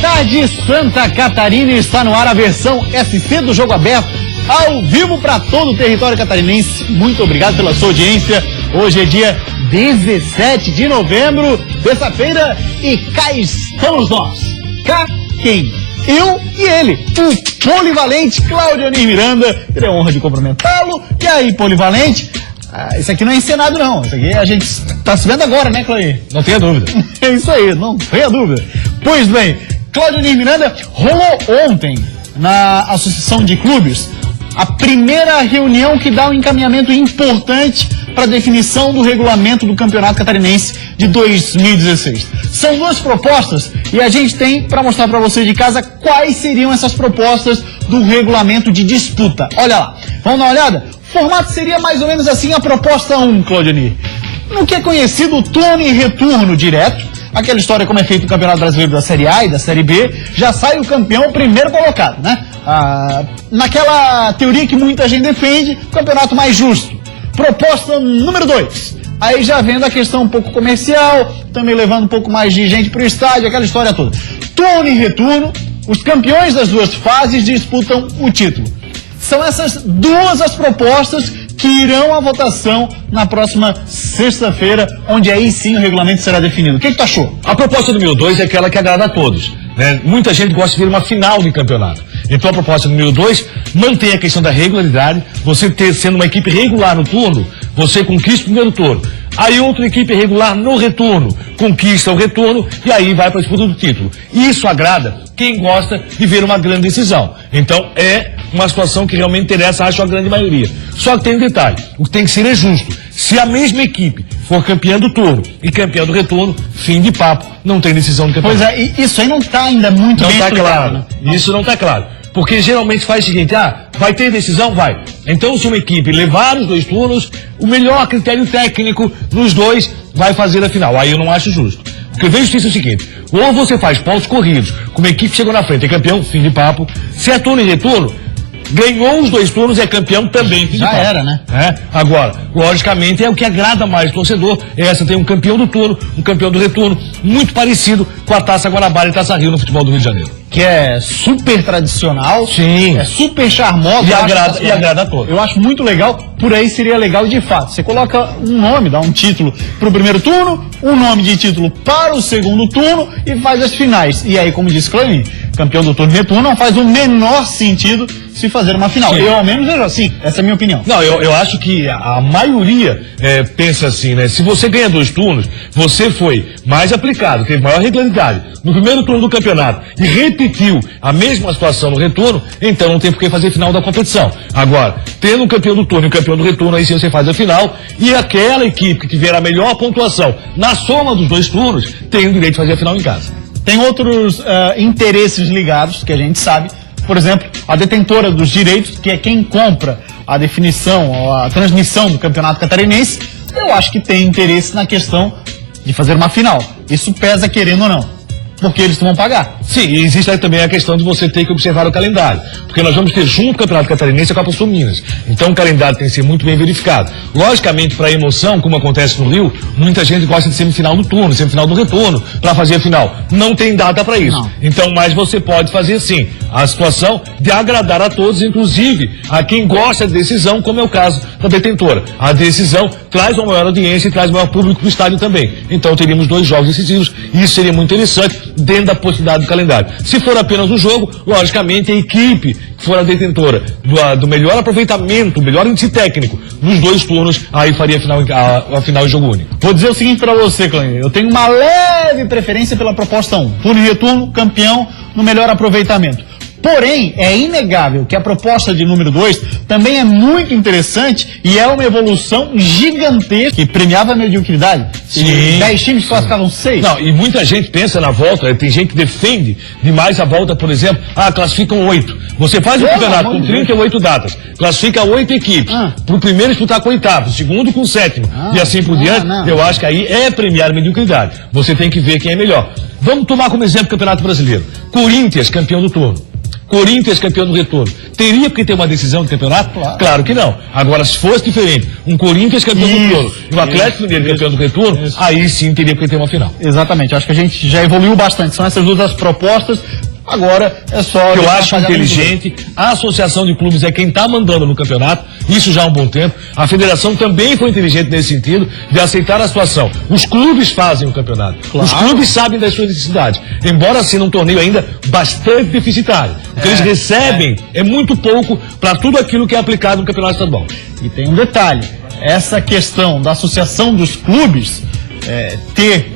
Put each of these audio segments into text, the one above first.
tarde, Santa Catarina, está no ar a versão SC do Jogo Aberto, ao vivo para todo o território catarinense. Muito obrigado pela sua audiência. Hoje é dia 17 de novembro, terça-feira, e cá estamos nós. Cá quem? Eu e ele, o polivalente Claudionir Miranda. Terei a honra de cumprimentá-lo. E aí, polivalente? Isso aqui não é encenado, não. Isso aqui a gente está se vendo agora, né, Claudionir? Não tenha dúvida. É isso aí, não tenha dúvida. Pois bem, Claudionir Miranda, rolou ontem na Associação de Clubes a primeira reunião que dá um encaminhamento importante para a definição do regulamento do Campeonato Catarinense de 2016. São duas propostas e a gente tem para mostrar para você de casa quais seriam essas propostas do regulamento de disputa. Olha lá, vamos dar uma olhada? O formato seria mais ou menos assim a proposta 1, Claudionir. No que é conhecido o turno e retorno direto, aquela história como é feito o Campeonato Brasileiro da Série A e da Série B, já sai o campeão primeiro colocado, né? Naquela teoria que muita gente defende, o campeonato mais justo. Proposta número 2. Aí já vendo a questão um pouco comercial, também levando um pouco mais de gente para o estádio, aquela história toda. Turno e retorno, os campeões das duas fases disputam o título. São essas duas as propostas que irão à votação na próxima sexta-feira, onde aí sim o regulamento será definido. O que tu achou? A proposta número 2 é aquela que agrada a todos, né? Muita gente gosta de ver uma final de campeonato. Então a proposta número 2 mantém a questão da regularidade, você sendo uma equipe regular no turno, você conquista o primeiro turno. Aí outra equipe regular no retorno, conquista o retorno e aí vai para a disputa do título. Isso agrada quem gosta de ver uma grande decisão. Então é uma situação que realmente interessa, acho, a grande maioria. Só que tem um detalhe, o que tem que ser é justo. Se a mesma equipe for campeã do turno e campeã do retorno, fim de papo, não tem decisão do campeonato. Pois é, isso aí não está ainda muito bem explicado, claro, né? Isso não está claro. Porque geralmente faz o seguinte, vai ter decisão? Vai. Então se uma equipe levar os dois turnos, o melhor critério técnico nos dois vai fazer a final. Aí eu não acho justo. Porque eu vejo isso é o seguinte, ou você faz pontos corridos, como a equipe chegou na frente, é campeão, fim de papo. Se é turno e retorno, ganhou os dois turnos, é campeão também. Já era, né? Agora, logicamente, é o que agrada mais o torcedor. Essa tem um campeão do turno, um campeão do retorno, muito parecido com a Taça Guanabara e Taça Rio no futebol do Rio de Janeiro. Que é super tradicional, sim, é super charmosa e agrada a todos. Eu acho muito legal, por aí seria legal de fato. Você coloca um nome, dá um título para o primeiro turno, um nome de título para o segundo turno e faz as finais. E aí, como disse Claudionir, campeão do turno e retorno não faz o menor sentido se fazer uma final. Sim. Eu ao menos vejo assim, essa é a minha opinião. Não, eu acho que a maioria pensa assim, né? Se você ganha dois turnos, você foi mais aplicado, teve maior regularidade no primeiro turno do campeonato e repetiu a mesma situação no retorno, então não tem por que fazer final da competição. Agora, tendo um campeão do turno e um campeão do retorno, aí sim você faz a final e aquela equipe que tiver a melhor pontuação na soma dos dois turnos tem o direito de fazer a final em casa. Tem outros interesses ligados que a gente sabe. Por exemplo, a detentora dos direitos, que é quem compra a definição ou a transmissão do Campeonato Catarinense, eu acho que tem interesse na questão de fazer uma final. Isso pesa querendo ou não, porque eles vão pagar. Sim, e existe aí também a questão de você ter que observar o calendário, porque nós vamos ter junto o Campeonato Catarinense e a Copa Sul Minas. Então o calendário tem que ser muito bem verificado. Logicamente, para a emoção, como acontece no Rio, muita gente gosta de semifinal do turno, semifinal do retorno, para fazer a final. Não tem data para isso. Não. Então, mas você pode fazer sim a situação de agradar a todos, inclusive a quem gosta de decisão, como é o caso da detentora. A decisão traz uma maior audiência e traz maior público para o estádio também. Então teríamos dois jogos decisivos e isso seria muito interessante dentro da possibilidade do calendário. Se for apenas um jogo, logicamente a equipe que for a detentora do melhor aproveitamento, melhor índice técnico nos dois turnos, aí faria a final em jogo único. Vou dizer o seguinte para você, Claudionir, eu tenho uma leve preferência pela proposta 1. Turno e retorno, campeão no melhor aproveitamento. Porém, é inegável que a proposta de número 2 também é muito interessante e é uma evolução gigantesca que premiava a mediocridade. Sim. 10 times classificavam 6. Não, e muita gente pensa na volta, tem gente que defende demais a volta, por exemplo, classificam 8. Você faz o campeonato com 38 datas, classifica 8 equipes, para o primeiro disputar com o oitavo, segundo com o sétimo, e assim por diante, eu acho que aí é premiar a mediocridade. Você tem que ver quem é melhor. Vamos tomar como exemplo o Campeonato Brasileiro. Corinthians, campeão do turno. Corinthians campeão do retorno, teria que ter uma decisão do campeonato? Claro que não. Agora, se fosse diferente, um Corinthians campeão do retorno e um Atlético Mineiro campeão do retorno, aí sim teria que ter uma final. Exatamente, acho que a gente já evoluiu bastante. São essas duas as propostas. Agora é só... Eu acho inteligente, a associação de clubes é quem está mandando no campeonato, isso já há um bom tempo. A federação também foi inteligente nesse sentido, de aceitar a situação. Os clubes fazem o campeonato, os clubes sabem das suas necessidades, embora sendo um torneio ainda bastante deficitário. O que eles recebem é muito pouco para tudo aquilo que é aplicado no campeonato estadual. E tem um detalhe, essa questão da associação dos clubes ter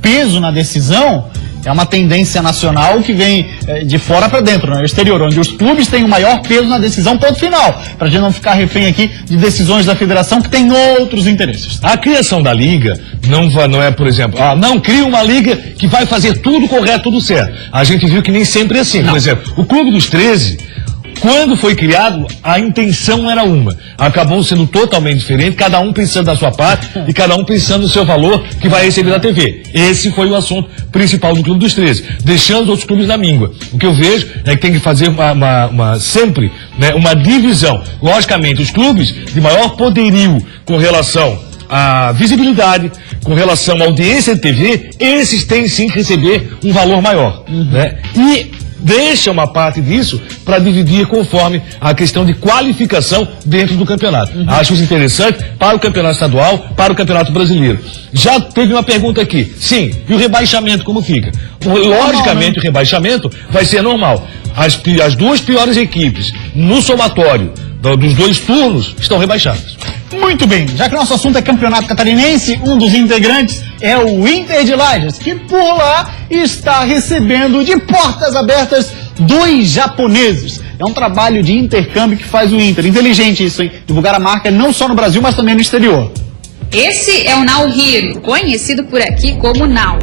peso na decisão é uma tendência nacional que vem de fora para dentro, no exterior, onde os clubes têm o maior peso na decisão, ponto final, para a gente não ficar refém aqui de decisões da federação que tem outros interesses. A criação da liga não é, por exemplo, não cria uma liga que vai fazer tudo correto, tudo certo. A gente viu que nem sempre é assim. Por exemplo, o Clube dos 13... Quando foi criado, a intenção era uma. Acabou sendo totalmente diferente, cada um pensando na sua parte e cada um pensando no seu valor que vai receber da TV. Esse foi o assunto principal do Clube dos 13, deixando os outros clubes na míngua. O que eu vejo é que tem que fazer sempre uma divisão. Logicamente, os clubes de maior poderio com relação à visibilidade, com relação à audiência de TV, esses têm sim que receber um valor maior. E deixa uma parte disso para dividir conforme a questão de qualificação dentro do campeonato. Acho isso interessante para o campeonato estadual, para o campeonato brasileiro. Já teve uma pergunta aqui. Sim, e o rebaixamento como fica? Logicamente o rebaixamento vai ser normal. As duas piores equipes no somatório dos 2 turnos estão rebaixadas. Muito bem, já que o nosso assunto é campeonato catarinense, um dos integrantes é o Inter de Lages, que por lá está recebendo de portas abertas 2 japoneses. É um trabalho de intercâmbio que faz o Inter. Inteligente isso, hein? Divulgar a marca não só no Brasil, mas também no exterior. Esse é o Naohiro, conhecido por aqui como Nao.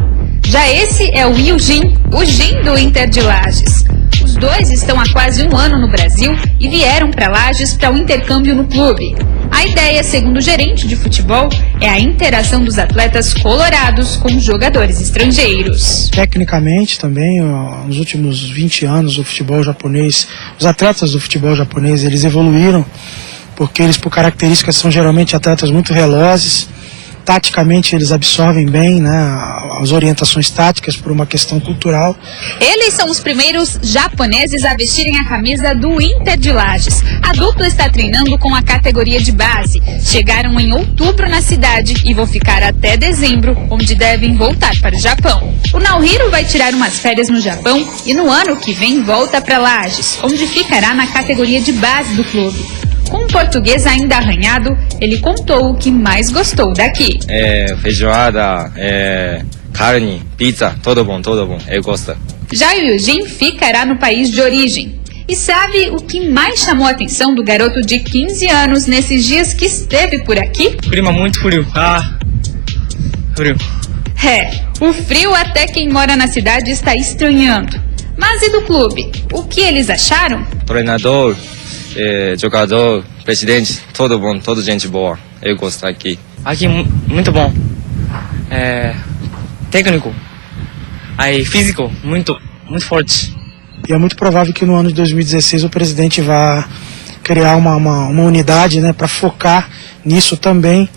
Já esse é o Yujin, o Jin do Inter de Lages. Os dois estão há quase 1 ano no Brasil e vieram para Lages para um intercâmbio no clube. A ideia, segundo o gerente de futebol, é a interação dos atletas colorados com jogadores estrangeiros. Tecnicamente também, nos últimos 20 anos, o futebol japonês, os atletas do futebol japonês, eles evoluíram, porque eles, por características, são geralmente atletas muito velozes. Taticamente eles absorvem bem, as orientações táticas por uma questão cultural. Eles são os primeiros japoneses a vestirem a camisa do Inter de Lages. A dupla está treinando com a categoria de base. Chegaram em outubro na cidade e vão ficar até dezembro, onde devem voltar para o Japão. O Naohiro vai tirar umas férias no Japão e no ano que vem volta para Lages, onde ficará na categoria de base do clube. Com o português ainda arranhado, ele contou o que mais gostou daqui. Feijoada, carne, pizza, tudo bom, eu gosto. Já o Yujin ficará no país de origem. E sabe o que mais chamou a atenção do garoto de 15 anos nesses dias que esteve por aqui? Clima muito frio. Frio. O frio até quem mora na cidade está estranhando. Mas e do clube? O que eles acharam? Treinador, jogador, presidente, todo bom, toda gente boa. Eu gosto aqui. Aqui muito bom. Técnico, aí físico, muito forte. E é muito provável que no ano de 2016 o presidente vá criar uma unidade, para focar nisso também,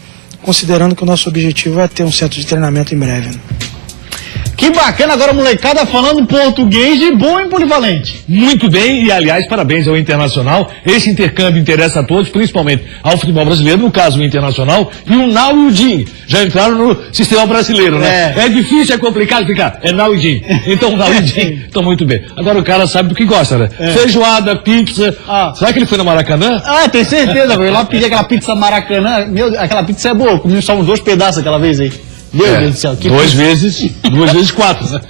considerando que o nosso objetivo é ter um centro de treinamento em breve. Que bacana, agora a molecada falando português de bom em Polivalente. Muito bem, e aliás, parabéns ao Internacional. Esse intercâmbio interessa a todos, principalmente ao futebol brasileiro, no caso o Internacional, e o Nao e o Jin. Já entraram no sistema brasileiro, né? É difícil, é complicado ficar. É Nao e Jin. Então o Nao e o Jin estão muito bem. Agora o cara sabe do que gosta, né? Feijoada, pizza. Será que ele foi no Maracanã? Tenho certeza, eu lá pedi aquela pizza Maracanã. Aquela pizza é boa, comi só uns 2 pedaços aquela vez aí. Meu Deus do céu. 2 vezes 4.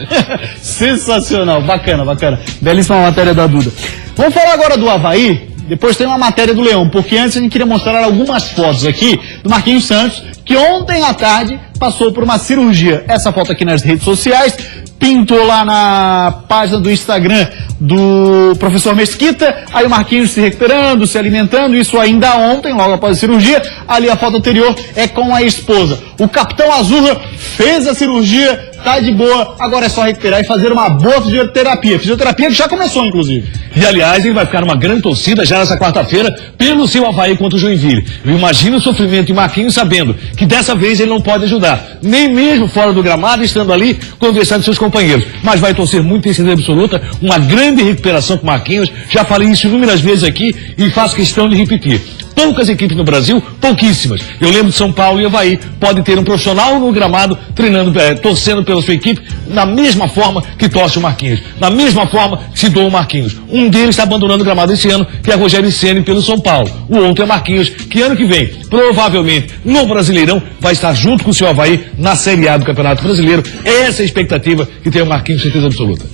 Sensacional, bacana. Belíssima matéria da Duda. Vamos falar agora do Avaí, depois tem uma matéria do Leão, porque antes a gente queria mostrar algumas fotos aqui do Marquinhos Santos, que ontem à tarde passou por uma cirurgia. Essa foto aqui nas redes sociais, pintou lá na página do Instagram do professor Mesquita, aí o Marquinhos se recuperando, se alimentando, isso ainda ontem, logo após a cirurgia. Ali a foto anterior é com a esposa. O capitão Azurra fez a cirurgia tá de boa, agora é só recuperar e fazer uma boa fisioterapia. Fisioterapia que já começou, inclusive. E, aliás, ele vai ficar numa grande torcida já nessa quarta-feira pelo seu Avaí contra o Joinville. Eu imagino o sofrimento de Marquinhos sabendo que dessa vez ele não pode ajudar, nem mesmo fora do gramado, estando ali conversando com seus companheiros. Mas vai torcer muito, tem certeza absoluta, uma grande recuperação com Marquinhos. Já falei isso inúmeras vezes aqui e faço questão de repetir. Poucas equipes no Brasil, pouquíssimas. Eu lembro de São Paulo e Avaí, pode ter um profissional no gramado treinando, torcendo pela sua equipe, da mesma forma que torce o Marquinhos, da mesma forma que se doa o Marquinhos. Um deles está abandonando o gramado esse ano, que é Rogério Ceni pelo São Paulo. O outro é Marquinhos, que ano que vem, provavelmente, no Brasileirão, vai estar junto com o seu Avaí na Série A do Campeonato Brasileiro. Essa é a expectativa que tem o Marquinhos, certeza absoluta.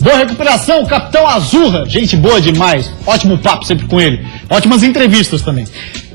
Boa recuperação, Capitão Azurra, gente boa demais, ótimo papo sempre com ele, ótimas entrevistas também.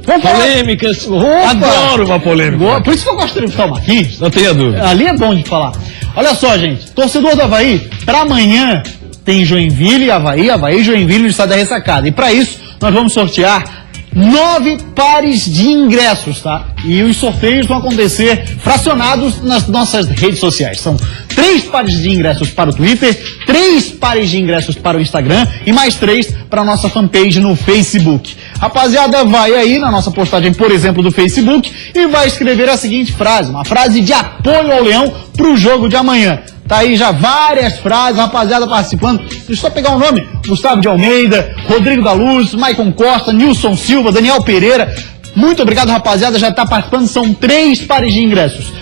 Polêmicas, adoro uma polêmica. Boa, por isso que eu gosto de entrevistar o Marquinhos. Não tenha dúvida. Ali é bom de falar. Olha só, gente, torcedor do Avaí, para amanhã tem Joinville e Avaí e Joinville no Estádio da Ressacada. E para isso nós vamos sortear 9 pares de ingressos, tá? E os sorteios vão acontecer fracionados nas nossas redes sociais. São 3 pares de ingressos para o Twitter, 3 pares de ingressos para o Instagram e mais 3 para a nossa fanpage no Facebook. Rapaziada, vai aí na nossa postagem, por exemplo, do Facebook e vai escrever a seguinte frase, uma frase de apoio ao Leão para o jogo de amanhã. Tá aí já várias frases, rapaziada participando. Deixa eu só pegar o nome. Gustavo de Almeida, Rodrigo da Luz, Maicon Costa, Nilson Silva, Daniel Pereira. Muito obrigado, rapaziada. Já tá participando. São 3 pares de ingressos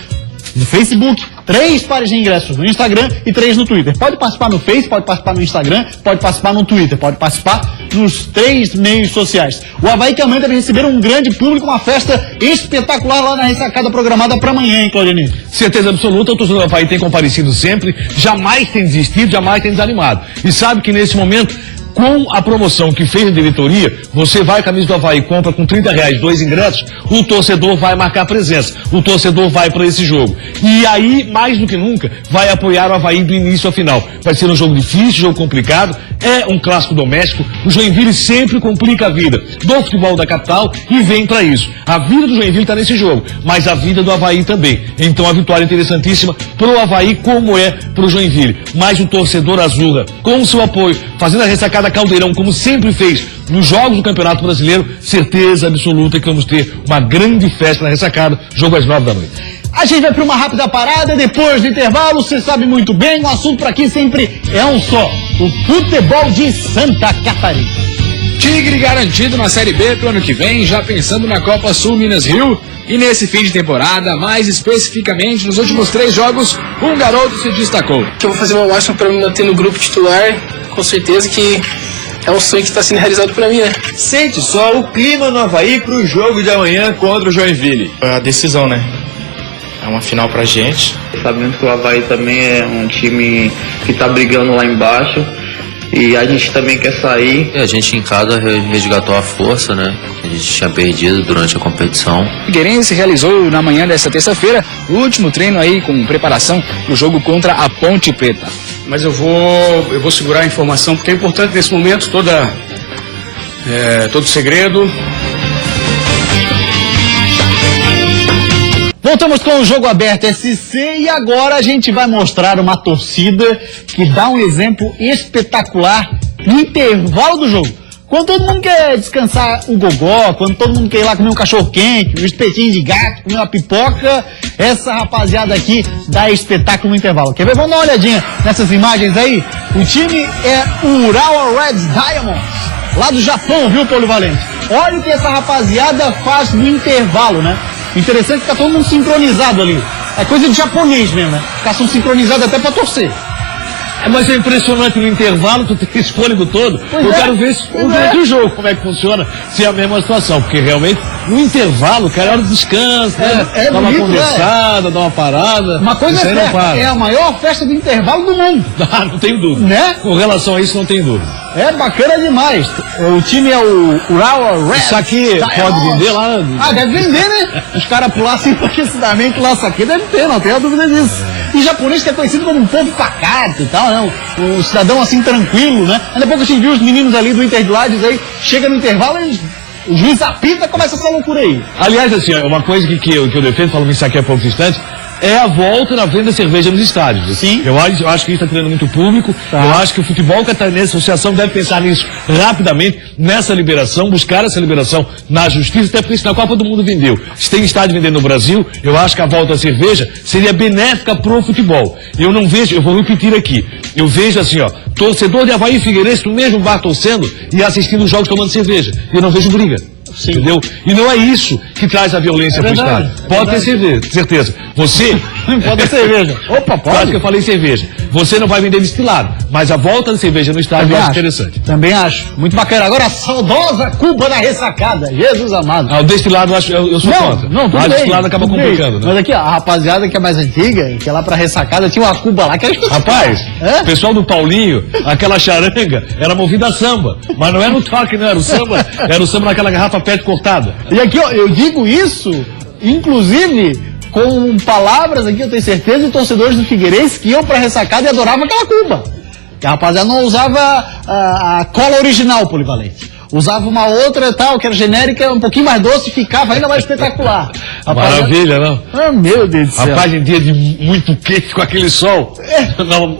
no Facebook, 3 pares de ingressos no Instagram e 3 no Twitter. Pode participar no Face, pode participar no Instagram, pode participar no Twitter, pode participar nos 3 meios sociais. O Avaí que amanhã deve receber um grande público, uma festa espetacular lá na Ressacada programada para amanhã, hein, Claudinei? Certeza absoluta, o torcedor do Avaí tem comparecido sempre, jamais tem desistido, jamais tem desanimado. E sabe que nesse momento, com a promoção que fez a diretoria, você vai, camisa do Avaí, compra com R$30 2 ingressos, o torcedor vai marcar presença, o torcedor vai para esse jogo. E aí, mais do que nunca, vai apoiar o Avaí do início ao final. Vai ser um jogo difícil, jogo complicado, é um clássico doméstico, o Joinville sempre complica a vida do futebol da capital e vem para isso. A vida do Joinville está nesse jogo, mas a vida do Avaí também. Então a vitória é interessantíssima pro Avaí como é pro Joinville. Mas o torcedor Azurra, com o seu apoio, fazendo a Ressacada Caldeirão, como sempre fez nos jogos do Campeonato Brasileiro, certeza absoluta que vamos ter uma grande festa na Ressacada, jogo às 9 da noite. A gente vai para uma rápida parada, depois do intervalo, você sabe muito bem, o assunto para aqui sempre é um só, o futebol de Santa Catarina. Tigre garantido na Série B pro ano que vem, já pensando na Copa Sul Minas Rio. E nesse fim de temporada, mais especificamente nos últimos 3 jogos, um garoto se destacou. Eu vou fazer o meu máximo para me manter no grupo titular, com certeza que é um sonho que está sendo realizado para mim, né? Sente só o clima no Avaí pro jogo de amanhã contra o Joinville. A decisão, né? É uma final pra gente. Sabendo que o Avaí também é um time que tá brigando lá embaixo e a gente também quer sair. A gente em casa resgatou a força, né? Que a gente tinha perdido durante a competição. O Figueirense realizou na manhã desta terça-feira o último treino aí com preparação pro jogo contra a Ponte Preta. Mas eu vou segurar a informação porque é importante nesse momento todo segredo. Voltamos com o Jogo Aberto SC e agora a gente vai mostrar uma torcida que dá um exemplo espetacular no intervalo do jogo. Quando todo mundo quer descansar o gogó, quando todo mundo quer ir lá comer um cachorro-quente, um espetinho de gato, comer uma pipoca, essa rapaziada aqui dá espetáculo no intervalo. Quer ver? Vamos dar uma olhadinha nessas imagens aí. O time é o Urawa Red Diamonds, lá do Japão, viu, Polivalente? Olha o que essa rapaziada faz no intervalo, né? Interessante que tá todo mundo sincronizado ali. É coisa de japonês mesmo, né? Ficar sincronizado até pra torcer. Mas é impressionante no intervalo, tu tem esse fôlego todo. Eu quero ver durante o jogo como é que funciona, se é a mesma situação. Porque realmente, no intervalo, cara, é hora de descanso, né? Dá uma conversada, dá uma parada. Uma coisa é a maior festa de intervalo do mundo. Ah, não tenho dúvida. Né? Com relação a isso, não tenho dúvida. É bacana demais. O time é o Urawa Red. Isso aqui pode vender lá? Ah, deve vender, né? Os caras pulassem enlouquecidamente lá, isso aqui deve ter, não tenho dúvida disso. E japonês que é conhecido como um povo pacato e tal, né? Um cidadão assim tranquilo, né? Aí depois que a gente viu os meninos ali do Inter de Lages aí, chega no intervalo e o juiz apita e começa essa loucura aí. Aliás, assim, uma coisa que eu defendo, falando isso aqui há poucos instantes, é a volta na venda de cerveja nos estádios. Sim. Eu acho que isso está criando muito público. Tá. Eu acho que o futebol catarinense, a associação deve pensar nisso rapidamente, nessa liberação, buscar essa liberação na justiça, até porque isso na Copa do Mundo vendeu. Se tem estádio vendendo no Brasil, eu acho que a volta da cerveja seria benéfica pro futebol. Eu não vejo, eu vou repetir aqui, eu vejo assim, ó, torcedor de Avaí e Figueirense no mesmo bar torcendo e assistindo os jogos tomando cerveja. Eu não vejo briga. Sim. Entendeu? E não é isso que traz a violência pro estádio. Pode ter certeza. Você. Não pode ter cerveja. Opa, pode. Quase que eu falei cerveja. Você não vai vender destilado, mas a volta da cerveja no estádio eu acho interessante. Também acho. Muito bacana. Agora a saudosa Cuba da ressacada. Jesus amado. O destilado eu sou contra. Não, tudo bem. O destilado acaba tudo complicando, bem. né? Mas aqui, ó, a rapaziada que é mais antiga, que é lá pra ressacada, tinha uma Cuba lá que era Rapaz, o pessoal do Paulinho, aquela charanga, era movida a samba. Mas não era no toque, não. Era o samba naquela garrafa PET cortada. E aqui, ó, eu digo isso, inclusive, com palavras aqui, eu tenho certeza, de torcedores do Figueirense que iam pra ressacada e adoravam aquela Cuba. Que a rapaziada não usava a cola original polivalente. Usava uma outra tal, que era genérica, um pouquinho mais doce e ficava ainda mais espetacular. Maravilha, não? Ah, meu Deus do céu. Rapaz, em dia de muito quente com aquele sol.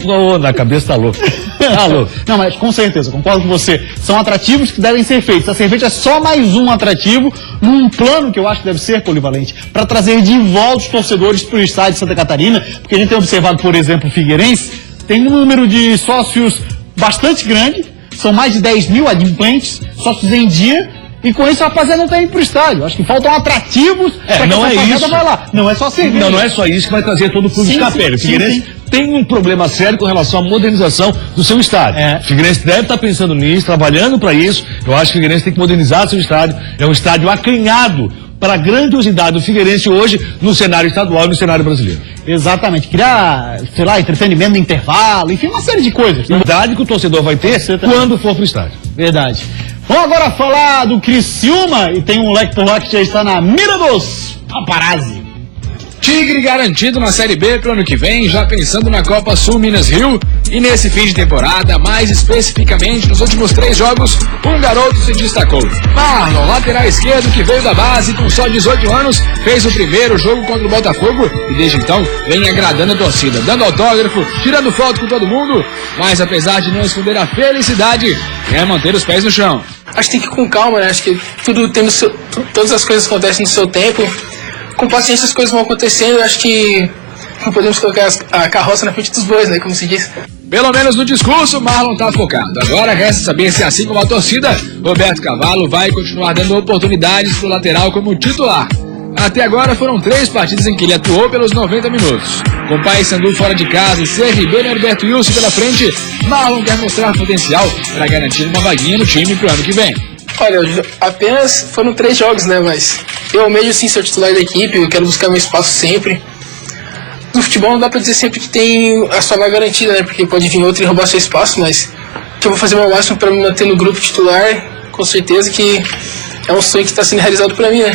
Não, na cabeça tá louco. Tá louco. Não, mas com certeza, concordo com você. São atrativos que devem ser feitos. A cerveja é só mais um atrativo num plano que eu acho que deve ser polivalente, para trazer de volta os torcedores para o estádio de Santa Catarina, porque a gente tem observado, por exemplo, o Figueirense, tem um número de sócios bastante grande. São mais de 10 mil adimplentes, sócios em dia, e com isso a rapaziada não está indo pro estádio. Acho que faltam atrativos para que não essa é rapaziada isso. Vai lá. Não é só cerveja. Não é só isso que vai trazer todo o clube de Capelli. O Figueirense tem um problema sério com relação à modernização do seu estádio. O Figueirense deve estar pensando nisso, trabalhando para isso. Eu acho que o Figueirense tem que modernizar seu estádio. É um estádio acanhado para a grandiosidade do Figueirense hoje no cenário estadual e no cenário brasileiro. Exatamente. Criar, sei lá, entretenimento no intervalo, enfim, uma série de coisas. Verdade que o torcedor vai ter quando for pro estádio. Verdade. Vamos agora falar do Criciúma, e tem um moleque por lá que já está na mira dos paparazzi. Tigre garantido na Série B pro ano que vem, já pensando na Copa Sul Minas Rio. E nesse fim de temporada, mais especificamente nos últimos 3 jogos, um garoto se destacou. Marlon, lateral esquerdo que veio da base com só 18 anos, fez o primeiro jogo contra o Botafogo e desde então vem agradando a torcida, dando autógrafo, tirando foto com todo mundo, mas apesar de não esconder a felicidade, quer manter os pés no chão. Acho que tem que ir com calma, né? Acho que tudo tem todas as coisas acontecem no seu tempo. Com paciência as coisas vão acontecendo, acho que não podemos colocar a carroça na frente dos bois, né, como se diz. Pelo menos no discurso, Marlon tá focado. Agora resta saber se, assim como a torcida, Roberto Cavalo vai continuar dando oportunidades pro lateral como titular. Até agora foram 3 partidas em que ele atuou pelos 90 minutos. Com Paysandu fora de casa e CRB e Alberto Wilson pela frente, Marlon quer mostrar potencial para garantir uma vaguinha no time pro ano que vem. Olha, apenas foram 3 jogos, né, mas eu almejo sim ser titular da equipe, eu quero buscar meu espaço sempre. No futebol não dá pra dizer sempre que tem a sua vaga garantida, né, porque pode vir outro e roubar seu espaço, mas eu vou fazer o meu máximo pra me manter no grupo titular, com certeza que é um sonho que está sendo realizado pra mim, né.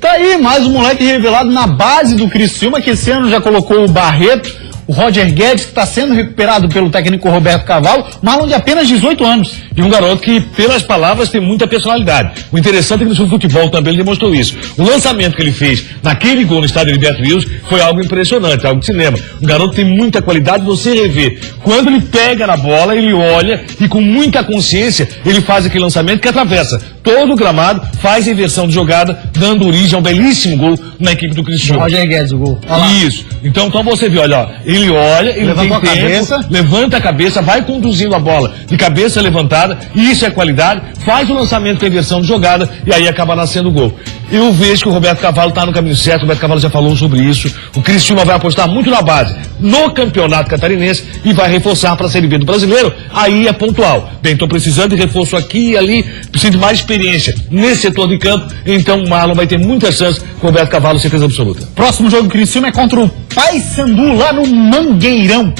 Tá aí, mais um moleque revelado na base do Criciúma, que esse ano já colocou o Barreto, o Roger Guedes, que está sendo recuperado pelo técnico Roberto Cavalo, Marlon de apenas 18 anos. E um garoto que, pelas palavras, tem muita personalidade. O interessante é que no seu futebol também ele demonstrou isso. O lançamento que ele fez naquele gol no estádio Alberto Wilson foi algo impressionante, algo de cinema. Um garoto que tem muita qualidade, você rever. Quando ele pega na bola, ele olha e com muita consciência, ele faz aquele lançamento que atravessa todo o gramado, faz a inversão de jogada, dando origem a um belíssimo gol na equipe do Criciúma. Roger Guedes, o gol. Isso. Então você vê, olha, ó, ele olha, ele tem tempo, levanta a cabeça, vai conduzindo a bola de cabeça levantada, e isso é qualidade, faz o lançamento com a inversão de jogada e aí acaba nascendo o gol. Eu vejo que o Roberto Cavalo está no caminho certo, o Roberto Cavalo já falou sobre isso, o Criciúma vai apostar muito na base, no campeonato catarinense e vai reforçar para a Série B do Brasileiro, aí é pontual. Bem, estou precisando de reforço aqui e ali, preciso de mais experiência nesse setor de campo, então o Marlon vai ter muita chance com o Roberto Cavalo, certeza absoluta. Próximo jogo do Criciúma é contra o Paysandu, lá no Mangueirão.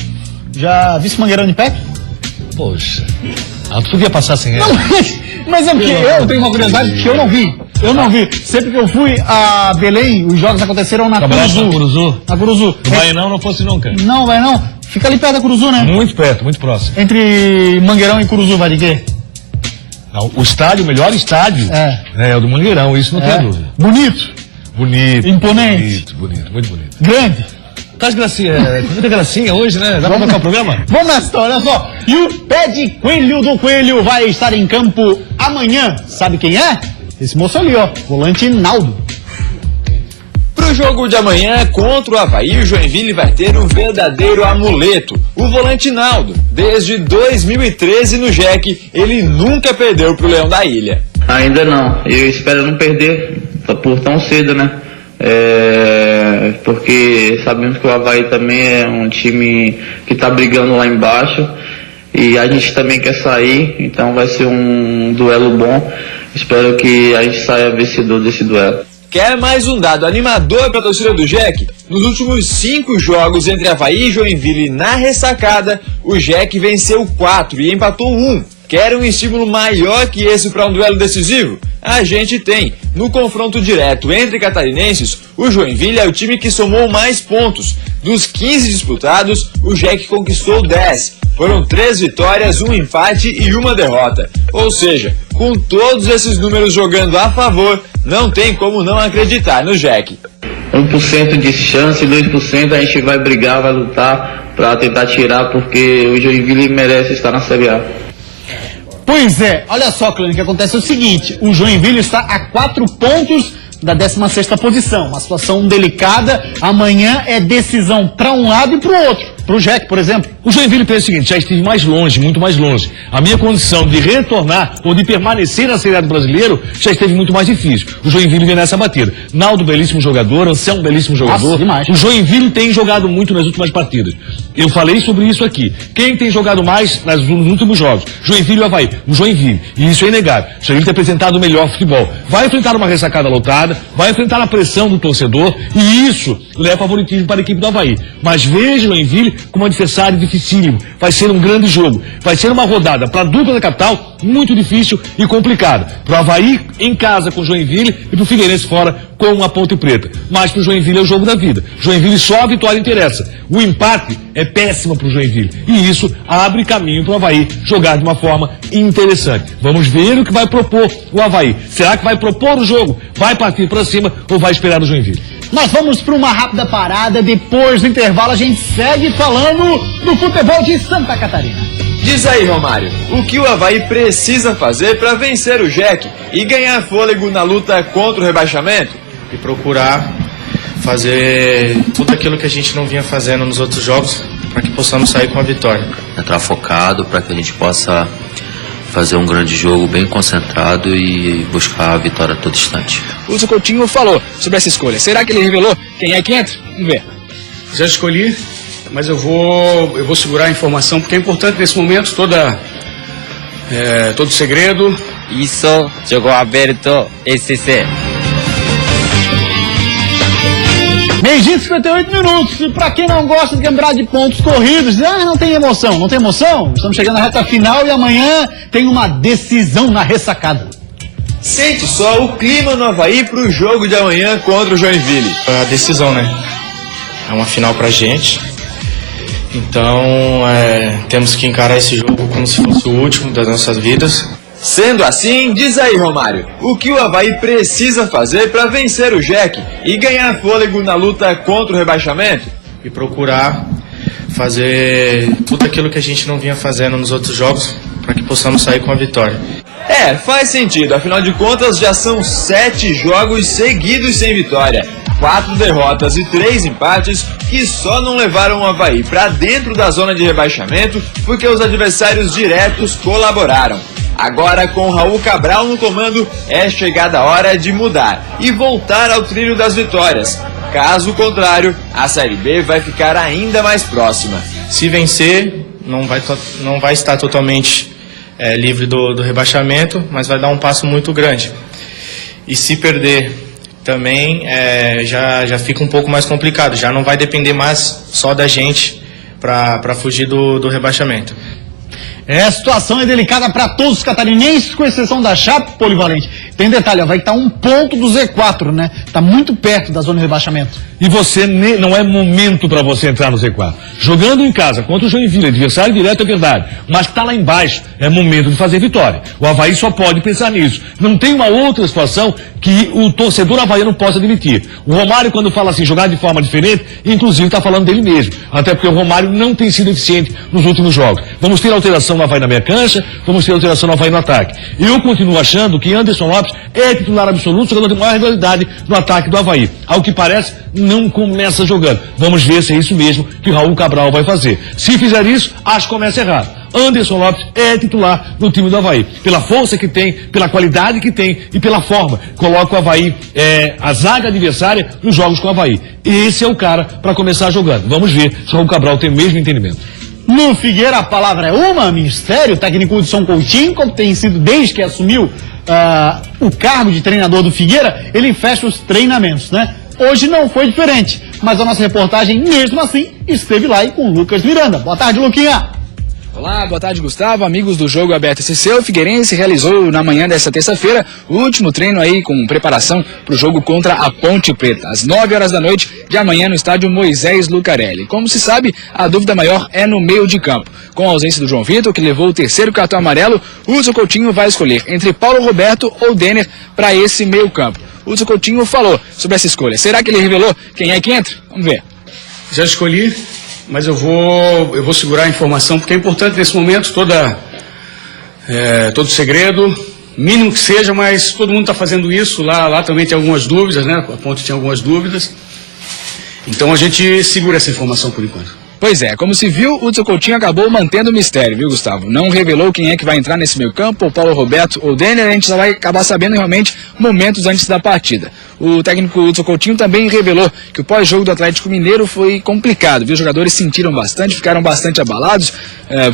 Já viu esse Mangueirão de perto? Poxa, tu podia passar sem ela. Não, mas é porque eu tenho uma curiosidade que eu não vi. Eu não vi. Sempre que eu fui a Belém, os jogos aconteceram na Curuzu. Na Curuzu. Não vai não fosse nunca. Não, vai não. Fica ali perto da Curuzu, né? Muito perto, muito próximo. Entre Mangueirão e Curuzu, vai de quê? Não, o melhor estádio é o do Mangueirão, isso não tem dúvida. Bonito. Bonito. Imponente. Bonito, muito bonito. Grande. Tá muita gracinha hoje, né? Dá pra tocar o programa? Vamos na história, olha só. E o pé de coelho do Coelho vai estar em campo amanhã. Sabe quem é? Esse moço ali, ó. Volante Naldo. Pro jogo de amanhã contra o Avaí, o Joinville vai ter um verdadeiro amuleto, o volante Naldo. Desde 2013 no JEC, ele nunca perdeu pro Leão da Ilha. Ainda não, eu espero não perder por tão cedo, né? Porque sabemos que o Avaí também é um time que tá brigando lá embaixo e a gente também quer sair, então vai ser um duelo bom. Espero que a gente saia vencedor desse duelo. Quer mais um dado animador para a torcida do JEC? Nos últimos 5 jogos entre Avaí e Joinville na ressacada, o JEC venceu 4 e empatou 1. Quer um estímulo maior que esse para um duelo decisivo? A gente tem. No confronto direto entre catarinenses, o Joinville é o time que somou mais pontos. Dos 15 disputados, o JEC conquistou 10. Foram 3 vitórias, 1 empate e 1 derrota. Ou seja, com todos esses números jogando a favor, não tem como não acreditar no JEC. 1% de chance, 2% a gente vai brigar, vai lutar para tentar tirar, porque o Joinville merece estar na Série A. Pois é, olha só, Clânio, o que acontece é o seguinte, o Joinville está a 4 pontos da 16ª posição, uma situação delicada, amanhã é decisão para um lado e para o outro, para o JEC, por exemplo. O Joinville pensa o seguinte, já esteve mais longe, muito mais longe. A minha condição de retornar ou de permanecer na Série A do Brasileiro já esteve muito mais difícil. O Joinville vem nessa batida. Naldo, belíssimo jogador, Anselmo, belíssimo jogador. Nossa, demais. O Joinville tem jogado muito nas últimas partidas. Eu falei sobre isso aqui. Quem tem jogado mais nos últimos jogos? Joinville e o Avaí. O Joinville. E isso é inegável. O Joinville tem apresentado o melhor futebol. Vai enfrentar uma ressacada lotada, vai enfrentar a pressão do torcedor e isso leva favoritismo para a equipe do Avaí. Mas veja o Joinville como um adversário dificílimo. Vai ser um grande jogo. Vai ser uma rodada para a dupla da capital muito difícil e complicada. Para o Avaí em casa com o Joinville e para o Figueirense fora com a Ponte Preta. Mas para o Joinville é o jogo da vida. Joinville só a vitória interessa. O empate é péssimo para o Joinville. E isso abre caminho para o Avaí jogar de uma forma interessante. Vamos ver o que vai propor o Avaí. Será que vai propor o jogo? Vai partir para cima ou vai esperar o Joinville? Nós vamos para uma rápida parada, depois do intervalo a gente segue falando do futebol de Santa Catarina. Diz aí, Romário, o que o Avaí precisa fazer para vencer o JEC e ganhar fôlego na luta contra o rebaixamento? E procurar fazer tudo aquilo que a gente não vinha fazendo nos outros jogos para que possamos sair com a vitória. Entrar focado para que a gente possa fazer um grande jogo bem concentrado e buscar a vitória a todo instante. O Lúcio Coutinho falou sobre essa escolha. Será que ele revelou quem é que entra? Vamos ver. Já escolhi, mas eu vou segurar a informação porque é importante nesse momento todo segredo. Isso, jogo aberto, SC. Meio-dia e 58 minutos. E pra quem não gosta de lembrar de pontos corridos, não tem emoção, não tem emoção? Estamos chegando na reta final e amanhã tem uma decisão na ressacada. Sente só o clima no Avaí pro jogo de amanhã contra o Joinville. A decisão, né? É uma final pra gente. Então, temos que encarar esse jogo como se fosse o último das nossas vidas. Sendo assim, diz aí, Romário, o que o Avaí precisa fazer para vencer o JEC e ganhar fôlego na luta contra o rebaixamento? E procurar fazer tudo aquilo que a gente não vinha fazendo nos outros jogos para que possamos sair com a vitória. Faz sentido, afinal de contas já são 7 jogos seguidos sem vitória, 4 derrotas e 3 empates que só não levaram o Avaí para dentro da zona de rebaixamento porque os adversários diretos colaboraram. Agora, com Raul Cabral no comando, é chegada a hora de mudar e voltar ao trilho das vitórias. Caso contrário, a Série B vai ficar ainda mais próxima. Se vencer, não vai estar totalmente livre do rebaixamento, mas vai dar um passo muito grande. E se perder também, já fica um pouco mais complicado. Já não vai depender mais só da gente para fugir do rebaixamento. A situação é delicada para todos os catarinenses, com exceção da Chape, Polivalente. Tem detalhe, vai estar 1 ponto do Z4, né? Está muito perto da zona de rebaixamento. E você não é momento para você entrar no Z4. Jogando em casa contra o Joinville, adversário direto é verdade, mas está lá embaixo, é momento de fazer vitória. O Avaí só pode pensar nisso. Não tem uma outra situação que o torcedor havaiano possa admitir. O Romário, quando fala assim, jogar de forma diferente, inclusive está falando dele mesmo. Até porque o Romário não tem sido eficiente nos últimos jogos. Vamos ter alteração no Avaí na meia cancha, vamos ter alteração no Avaí no ataque. Eu continuo achando que Anderson Lopes é titular absoluto, jogador de maior regularidade no ataque do Avaí. Ao que parece, não começa jogando. Vamos ver se é isso mesmo que Raul Cabral vai fazer. Se fizer isso, acho que começa errado. Anderson Lopes é titular no time do Avaí. Pela força que tem, pela qualidade que tem e pela forma. Coloca o Avaí, a zaga adversária nos jogos com o Avaí. Esse é o cara para começar jogando. Vamos ver se o Raul Cabral tem o mesmo entendimento. No Figueira, a palavra é uma, Ministério. O técnico Hudson Coutinho, como tem sido desde que assumiu o cargo de treinador do Figueira, ele fecha os treinamentos, né? Hoje não foi diferente, mas a nossa reportagem, mesmo assim, esteve lá e com o Lucas Miranda. Boa tarde, Luquinha. Olá, boa tarde, Gustavo, amigos do Jogo Aberto SC. O Figueirense realizou na manhã desta terça-feira o último treino aí com preparação para o jogo contra a Ponte Preta, às 9 horas da noite de amanhã no estádio Moisés Lucarelli. Como se sabe, a dúvida maior é no meio de campo. Com a ausência do João Vitor, que levou o 3º cartão amarelo, o Hudson Coutinho vai escolher entre Paulo Roberto ou Denner para esse meio campo. O Hudson Coutinho falou sobre essa escolha. Será que ele revelou quem é que entra? Vamos ver. Já escolhi, mas eu vou segurar a informação, porque é importante nesse momento todo segredo, mínimo que seja, mas todo mundo está fazendo isso. Lá também tem algumas dúvidas, né? A Ponte tinha algumas dúvidas. Então a gente segura essa informação por enquanto. Pois é, como se viu, o Hudson Coutinho acabou mantendo o mistério, viu, Gustavo? Não revelou quem é que vai entrar nesse meio campo, ou Paulo Roberto ou Denner. A gente só vai acabar sabendo realmente momentos antes da partida. O técnico Hudson Coutinho também revelou que o pós-jogo do Atlético Mineiro foi complicado, viu? Os jogadores sentiram bastante, ficaram bastante abalados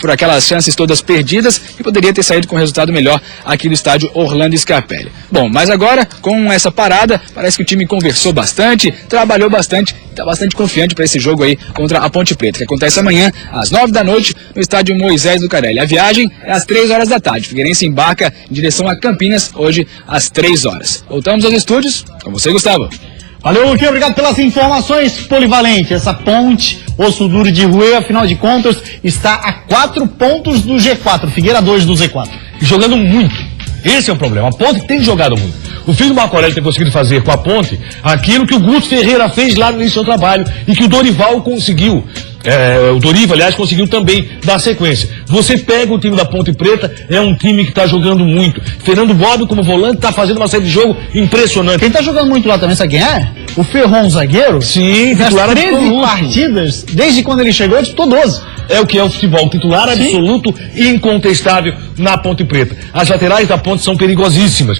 por aquelas chances todas perdidas e poderia ter saído com um resultado melhor aqui do estádio Orlando Scarpelli. Bom, mas agora, com essa parada, parece que o time conversou bastante, trabalhou bastante, está bastante confiante para esse jogo aí contra a Ponte Preta, que acontece amanhã às 9 da noite no estádio Moisés Lucarelli. A viagem é às 3 horas da tarde. O Figueirense embarca em direção a Campinas hoje às 3 horas. Voltamos aos estúdios com você, Gustavo. Valeu, Luquinha, obrigado pelas informações, Polivalente. Essa Ponte, osso duro de roer, afinal de contas, está a 4 pontos do G4, Figueira 2 do Z4. E jogando muito. Esse é o problema. A Ponte tem jogado muito. O filho do Marco Aurélio tem conseguido fazer com a Ponte aquilo que o Guto Ferreira fez lá no início do trabalho e que o Dorival conseguiu. O Dorival, aliás, conseguiu também dar sequência. Você pega o time da Ponte Preta, é um time que está jogando muito. Fernando Bob, como volante, está fazendo uma série de jogo impressionante. Quem está jogando muito lá também, sabe quem é? O Ferron, zagueiro. Sim, titular 13 partidas, desde quando ele chegou, ele disputou 12. É o que é o futebol, titular absoluto e incontestável na Ponte Preta. As laterais da Ponte são perigosíssimas.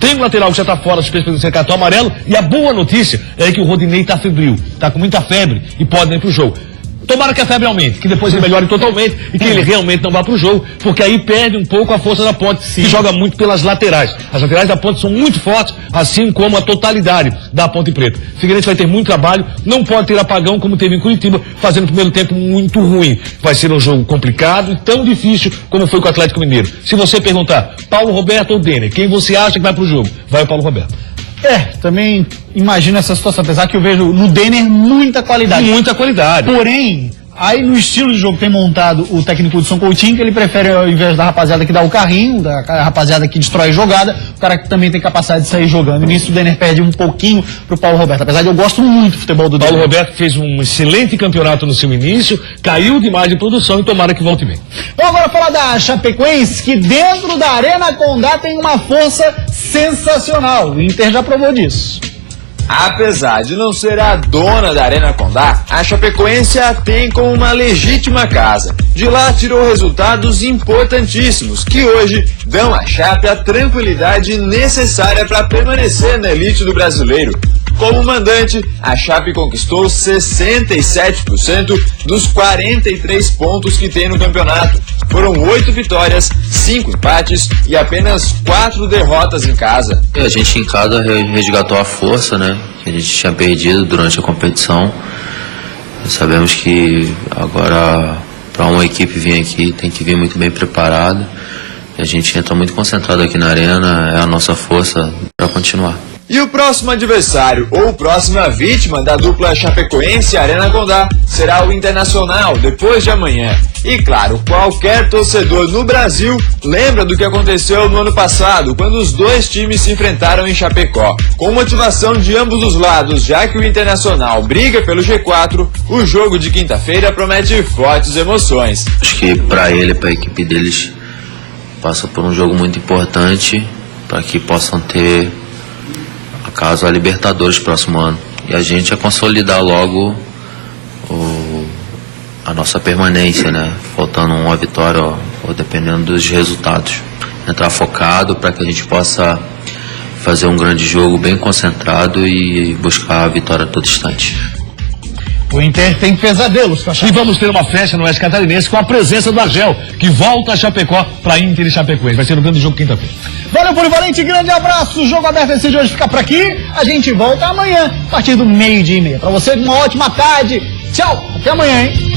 Tem um lateral que já está fora, suspenso pelo cartão amarelo, e a boa notícia é que o Rodinei está febril, está com muita febre e pode ir para o jogo. Tomara que a febre aumente, que depois ele melhore totalmente e que ele realmente não vá para o jogo, porque aí perde um pouco a força da Ponte, que joga muito pelas laterais. As laterais da Ponte são muito fortes, assim como a totalidade da Ponte Preta. O Figueirense vai ter muito trabalho, não pode ter apagão como teve em Curitiba, fazendo o primeiro tempo muito ruim. Vai ser um jogo complicado e tão difícil como foi com o Atlético Mineiro. Se você perguntar, Paulo Roberto ou Denner, quem você acha que vai para o jogo? Vai o Paulo Roberto. Também imagino essa situação, apesar que eu vejo no Denner muita qualidade. Muita qualidade. Porém, aí no estilo de jogo que tem montado o técnico Hudson Coutinho, que ele prefere, ao invés da rapaziada que dá o carrinho, da rapaziada que destrói jogada, o cara que também tem capacidade de sair jogando. E nisso o Denner perde um pouquinho pro Paulo Roberto, apesar de eu gosto muito do futebol do Denner. Paulo Roberto fez um excelente campeonato no seu início, caiu demais de produção e tomara que volte bem. Vamos agora falar da Chapecoense, que dentro da Arena Condá tem uma força sensacional. O Inter já provou disso. Apesar de não ser a dona da Arena Condá, a Chapecoense a tem como uma legítima casa. De lá tirou resultados importantíssimos, que hoje dão à Chape a tranquilidade necessária para permanecer na elite do brasileiro. Como mandante, a Chape conquistou 67% dos 43 pontos que tem no campeonato. Foram 8 vitórias, 5 empates e apenas 4 derrotas em casa. A gente em casa resgatou a força, né, que a gente tinha perdido durante a competição. Sabemos que agora Para uma equipe vir aqui, tem que vir muito bem preparada. A gente entra muito concentrado aqui na arena, é a nossa força para continuar. E o próximo adversário ou próxima vítima da dupla Chapecoense Arena Condá será o Internacional, depois de amanhã. E claro, qualquer torcedor no Brasil lembra do que aconteceu no ano passado, quando os dois times se enfrentaram em Chapecó. Com motivação de ambos os lados, já que o Internacional briga pelo G4, o jogo de quinta-feira promete fortes emoções. Acho que para ele, para a equipe deles, passa por um jogo muito importante para que possam ter caso a Libertadores próximo ano. E a gente é consolidar logo a nossa permanência, né? Faltando uma vitória ou dependendo dos resultados. Entrar focado para que a gente possa fazer um grande jogo bem concentrado e buscar a vitória a todo instante. O Inter tem pesadelos, tá? E vamos ter uma festa no Oeste Catarinense com a presença do Argel, que volta a Chapecó para Inter e Chapecoense. Vai ser um grande jogo quinta-feira. Valeu, Polivalente, grande abraço. O Jogo Aberto esse de hoje fica por aqui. A gente volta amanhã, a partir do 12:30. Pra você, uma ótima tarde. Tchau, até amanhã, hein?